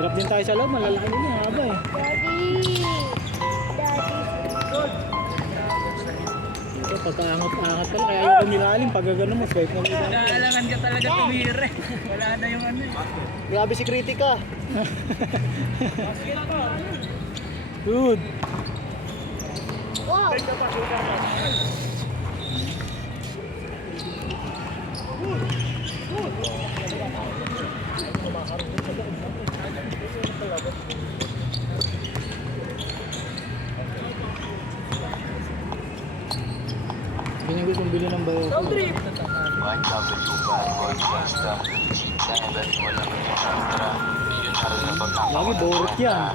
Hirap din tayo sa loob, malalaki din yung haba eh. Ito, pagkaangat-angat pala, kaya ayaw ko nilalim, pag gano'n mo, swipe mo. Naalangan ka talaga tumira eh. Wala na yung ano eh. Grabe si Kritika. Good. Wow! Ganyan gustong bili ng bayo. Lagi borot yan.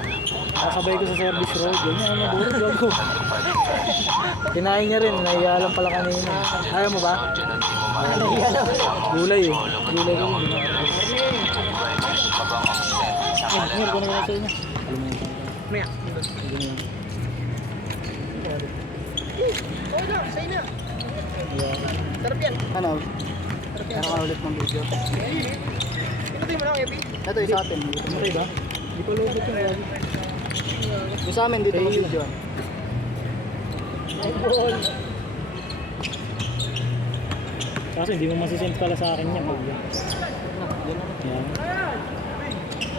Nakasabay ko sa service road. Ganyan ano borot gago. Kinain niya rin. Nahiya lang pala kanina. Ayaw mo ba? Nahiya lang. Gulay eh. Gulay ko yun. Ngayon ko na sa inyo. Alam mo yun. Maya. Ganyan. Oo na, sa'yo na. Sarap yan. Ano? Meron ka ulit ng video. Pinatay mo lang, Epi. Ito yung sa atin. Matay ba? Hindi pa lubot yung lagi. Yung sa amin dito mag-video. Kaso hindi mo masisend pala sa akin yan. Yan.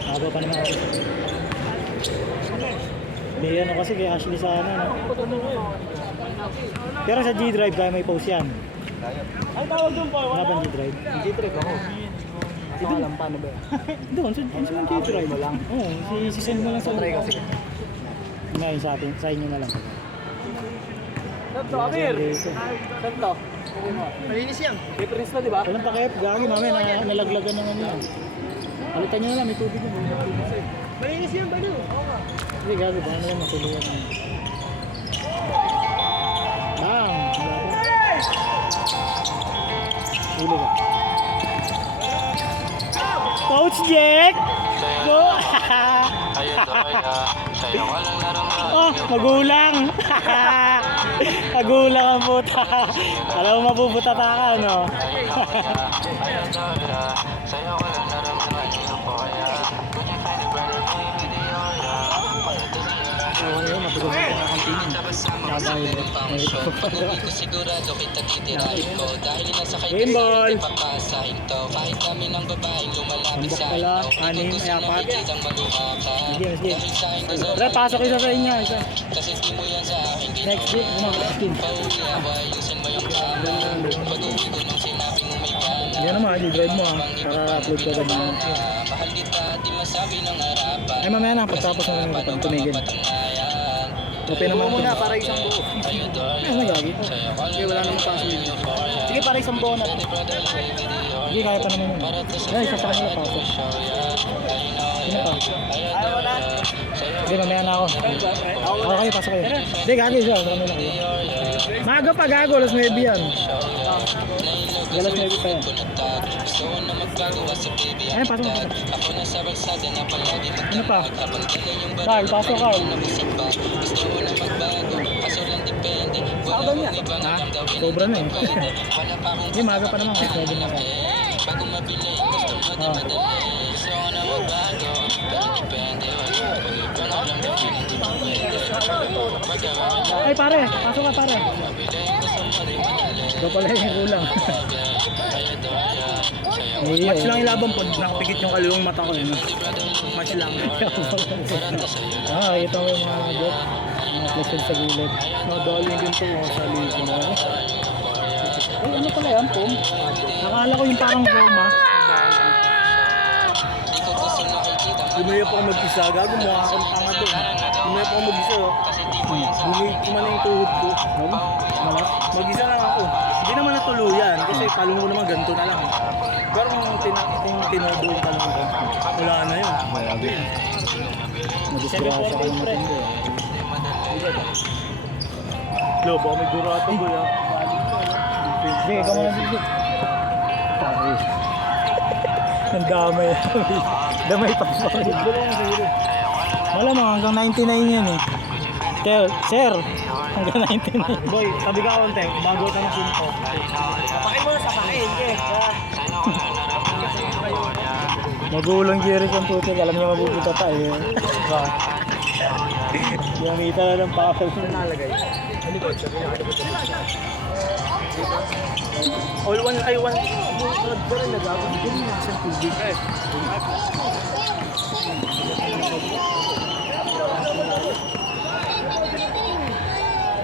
Haba pa naman ako. Hindi ano kasi kay Ashley sa ano. Pero sa G-Drive kaya may post yan. Ay, tawag doon po. Wala bang G-Drive? G-trip ako. Hindi ko alam paano ba. Doon, sa G-Drive mo lang. Oo, sisend mo lang sa Try kasi. ngayon sa atin, sa inyo na lang. Santo, Amir. Santo. Malinis yan. Difference na, di ba? Walang pakiap, gagi mamaya na nalaglagan ng ano yan. Palitan nyo na lang, may tubig mo. Malinis yan, Bano. Hindi, gagi ba? Ano lang matuluyan mo. Bang! Huli ka. Coach Jack! Go! Oh, magulang! Magulang ang puta. Alam mo mapuputa pa ka, no? Sigurado kita titirahin ko dahil nasa kay Game ball! papasahin to kahit kami ng babaeng lumalapit sa Pala, akin 6, 4. kitang maluha ka Sige. dahil sa akin deserve Tara, pasok isa sa inyo. Isa. kasi di mo yan sa akin Next week, ano, next week. pauwi ako ayusin mo yung kama pag-uwi ko nung sinabi mo may gana Yan naman, i-drive mo ha. Para upload ka agad naman. mahal kita di masabi ng harapan Ay mamaya na, pagtapos na lang ito, tumigil. Okay naman Buo ito. muna para isang buo. Ay, nagagi. Okay, wala namang kaso yun. Sige, para isang buo na. Hindi, kaya pa naman yun. Ay, isa sa kanila pasok. Sino pa? Ayaw mo na. Hindi, mamaya na ako. Ako kayo, pasok kayo. Hindi, gagi siya. Ano na kayo. Maga pa, gago. Alas 9 yan. Alas 9 pa yan. Ayun, pasok mo. Ano pa? Carl, pasok Carl. Saan ba niya? Ha? Sobra na eh. Hindi, maga pa naman. Alas 9 na ka. Ay pare, pasok ka pare. Ito pala yung kulang. Match lang yung laban po. Nakapikit yung kaliwang mata ko yun. Match lang. Kita mo yung mga bot. Mga plastic sa gilid. Nadali din po sa ligo na. Ay ano pala yan, Pom? Nakala ko yung parang Roma. Lumaya pa ako mag-isa. Gago mukha akong tanga doon. Lumaya pa ako mag-isa. Kumana yung tuhod ko. Malas? Mag-isa lang ako. Hindi naman natuluyan. Kasi palong ko naman ganito na lang. Pero kung tinodo yung palong ko, wala na yun. Nadisgrasya ka ng matindi. Lo, baka may gurato ko yan. Sige, ikaw muna dito. Pare. Ang damay. Damay pa pa. Malamang hanggang 99 yan eh. Sir, hanggang 99. Boy, sabi ka konti, bago ka ng sunto. Sapakin mo na, sapakin. Okay. Magulong Jerry ang puto. Alam niya mabubuta pa eh. Bakit? Gamita na ng pakal. Nalagay. Alikod, sabi na alikod. All one, ay one. Pero nagagawin din na sa tubig.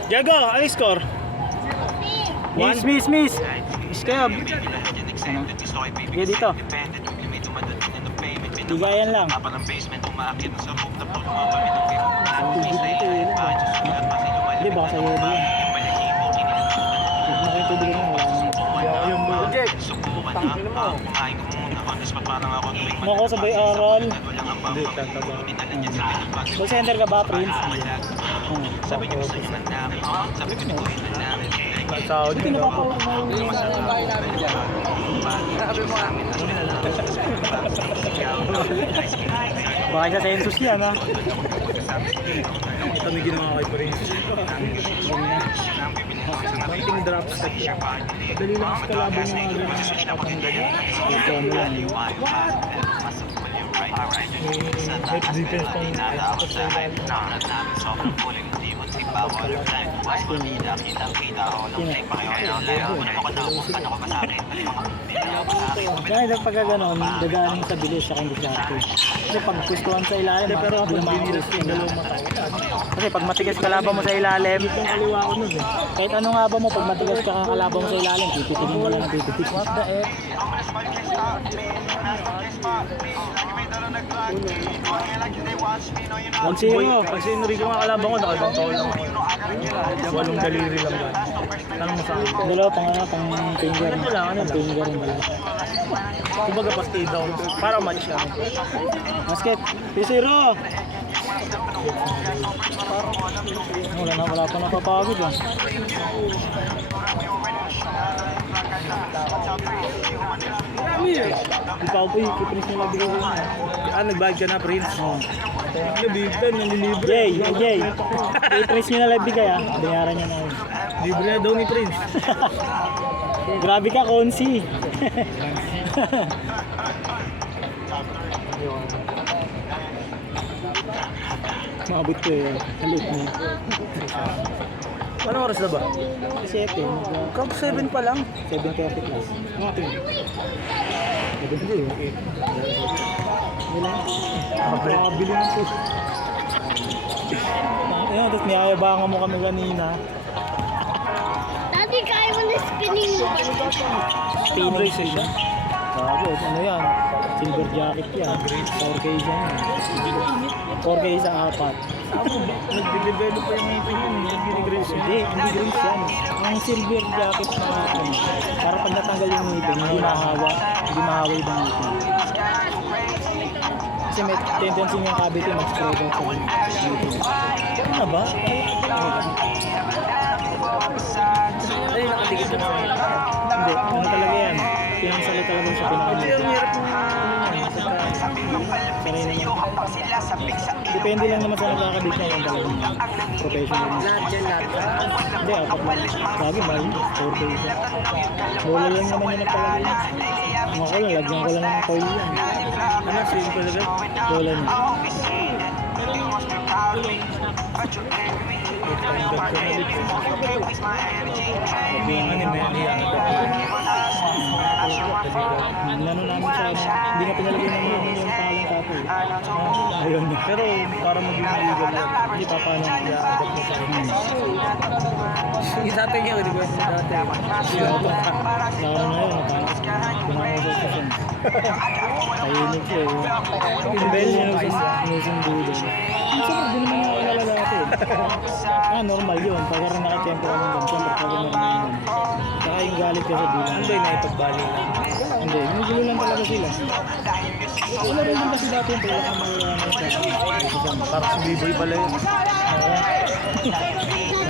Diego, ano yung score? Miss. Miss kayo. Ano? Sige dito. Tigayan lang. Hindi, baka sa'yo na yan. Huwag na kayong tubig mo. Yung project. Nako, sabay aral. Hindi, tataba. Call center ka ba, Prince? Sabi niyo gusto niyo ng namin. Sabi ko niguhin na namin. Sahod Hindi din. na pa po. Baka sa census yan, ha? Kami ginawa kay Prince. Konting drop set yan. Madali lang sa kalabang yung mga ganyan. Ito ano yan. Net defense pang Kaya dapat pagka gano'n, dagaan mo sa bilis sa hindi dati. Kasi pag gustuhan sa ilalim, pero hindi kapag naman binilis yung dalawang mata. Kasi pag matigas kalaban mo sa ilalim, Kaliwa ko nun eh. kahit ano nga ba mo, pag matigas ka kalaban mo sa ilalim, tititigin mo lang ang tititig. What the heck? 1-0. Kasi nuri ko nga kalaban ko, nakabang taon lang ako. Walong daliri lang ba? Tanong mo sa akin. Dalawa pang finger. Ano lang, ano lang. Finger yung dalawa. Kumbaga pa stay down. Para match kami. Basket, 2-0. Wala pa napapagod ah. Ikaw po, ikipinis nila bigay ko yun. Nagbayad ka na, Prince? Oh. Nabibigtan, nanilibre. Jay. I-press nyo na lang bigay ah. Binayaran niya na yun. Libre na daw ni Prince. Grabe ka, Konsi. Makabit ko eh. Halit mo. Anong oras na ba? 7. Kap 7 pa lang. 7:30 plus. Mga ito yun. 7:30. Wala. Nakabili na po. Ayun, tapos niyayabangan mo kami kanina. Dati kaya mo na spinning mo pa. Spinning siya. Grabe, ano yan? Silver jacket yan. 4K yan. 4K sa 4. Nagde-develop pa yung ngipin yun. Hindi grace yun. Hindi grease yan. Ang silver jacket na ano, para pag natanggal yung ngipin, hindi mahawa ibang ngipin. Kasi may tendency yung cavity mag-spread out sa ngipin. Ano na ba? Ay, nakatigil na naman. Hindi, ano talaga yan? Pinansali talaga sa Hindi, ang pinakangipin. hirap ng... Sanay na yan. Depende lang naman sa nakakabit niya yung talagang professional. Lahat yan, lahat. Hindi, apat lang. Sabi, mahal. 4 days. Bola lang naman yun nagpalagay. Mga ko lang, lagyan ko lang ng coil yan. Ano, same ko lang. Bola niya. Yung anime, yan. Nano namin sa ano, hindi nga pinalagay naman namin yung pangalang tapo eh. Ayun na. Pero para maging legal yan. Hindi pa paano I-adapt mo sa akin. Yung dati niya, di ba? Yung dati. Laro na yun, pinakaw sa stasyon. Tahimik siya eh. Pinbel niya nung sinusundo doon. Minsan pag di naman nakakilala natin. Normal yun. Pag rin nakatempo ka ng ganyan, pag meron naman. Saka yung galit ka sa bilang. Ano ba yung naipagbali lang? Hindi, ginugulo lang talaga sila. Wala rin din kasi dati yung tulak na mga Para sa B-boy pala yun.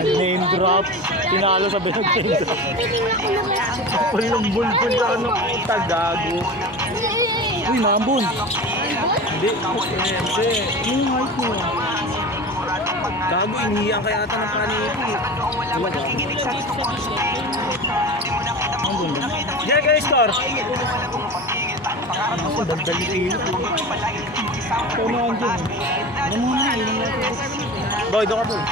nag-name drop. Tinalo sa nag-name drop. Spinning ako na ba? Walang bulbul na ano, tagago. Uy, nambon. Hindi, hindi. Ano yung height mo? Gago, iniyan kaya ata ng paniki. Wala ka. Nambon ba? Diyan kayo, score. Ako, dagdag yung pilo. Ikaw na ang dyan. Ano mo na, ilang na. Boy, doon ka boy.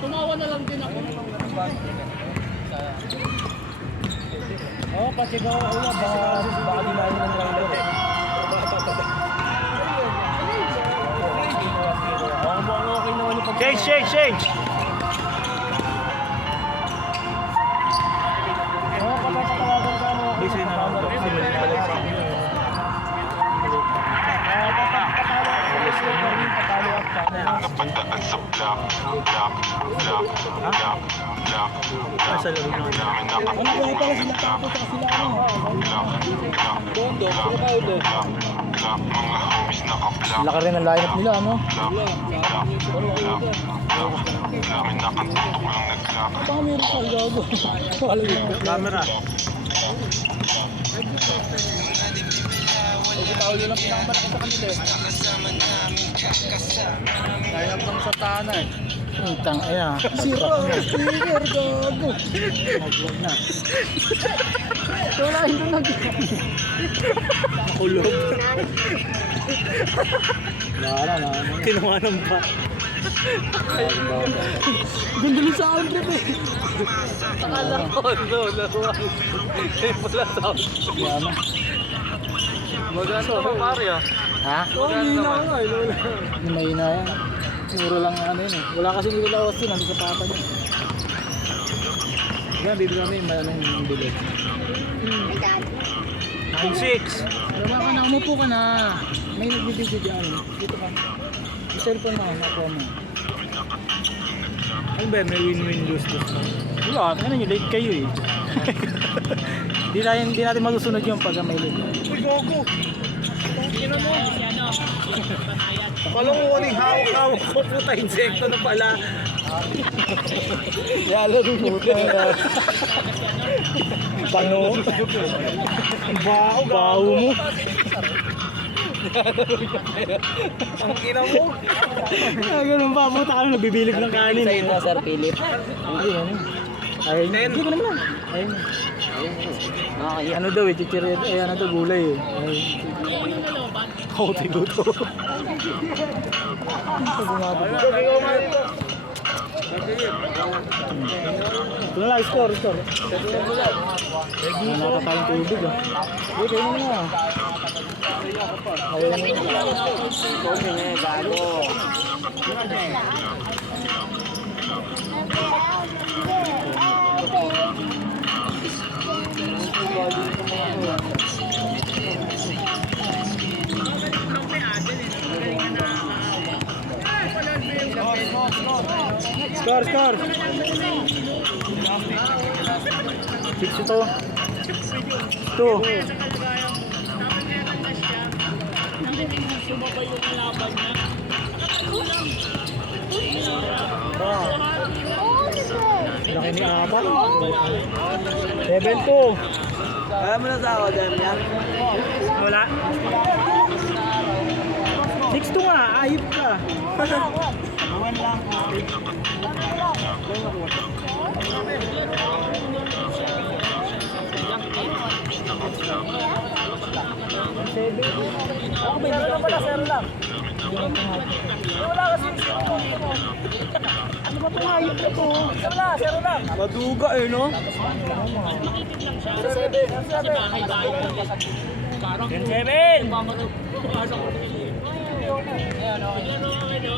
Tumawa na lang din ako. Oo, kasi baka uya, baka di main ng driver. Okay naman yung pag- Change! Oo, kapatatawagan ka mo. Busy na lang. Napadaan sa block. Nasa laro na. Ano kaya pala sila tapos sa sila ano? Dondo, sila ba ulit? Mga homies nakablock. Laki rin ang lineup nila, ano? Laki nakatutok lang nag-lock. Baka meron sa gago. Camera. Pauli lang pinakamalaki sa kanila eh. Lineup ng Santana eh. Tang ina. Sira, sticker, gago. Mag-vlog na. Wala, hindi nag- Kulog. Wala. Kinuha ng ba? Ganda lang sa outlet eh. Akala ko, no, laruan. Eh, pala sound. Yan. Magano ka pare ah. Ha? Oo, hina ko nga eh, lola. May na yan. Mura lang ano yun eh. Wala kasi nilalawas yun. Ano sa papa niya. Yan, bibili kami malamang bilog. 9-6. Tama ka na, umupo ka na. May nagbibigay dyan. Dito ka. Yung cellphone mo, nakuha mo. Ano ba, may win-win lose-lose na. Wala, ano nyo, late kayo eh. Di natin masusunod yung pagka may late. Uy, gogo! Kala ko uling hawak-hawak ko, puta, insekto na pala. Yalo rin mo ka. Pano? Baho mo. Ang ina mo. Ganun pa, puta ka nagbibilib ng kanin. Sa'yo na, Sir Philip. Hindi, ano? Ayun. Hindi ko naman. Ayun. Ano daw eh, chichiri, ay ano daw, gulay eh. Oo, tiguto. Ito na lang, score. Wala pa tayong tubig ah. Uy, kayo na nga. Ayun. Kobe na, gago. Score. 62. 2. Laki ni Apat. 7-2. Kaya mo na sa ako, Damian. Wala. 6-2 nga, ayop ka. Ano ba itong ayop na to? Maduga eh, no? 10-7.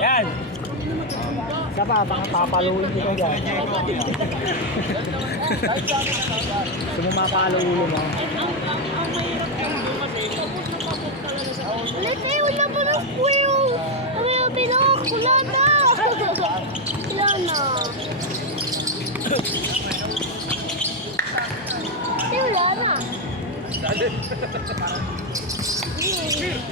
Yan. Isa pa, baka papaluin kita dyan. Gusto mo mapalo ulo mo? Ulit eh, wala pa ng quill. Kami yung pinaka, wala na. Wala na. Wala na. Daddy.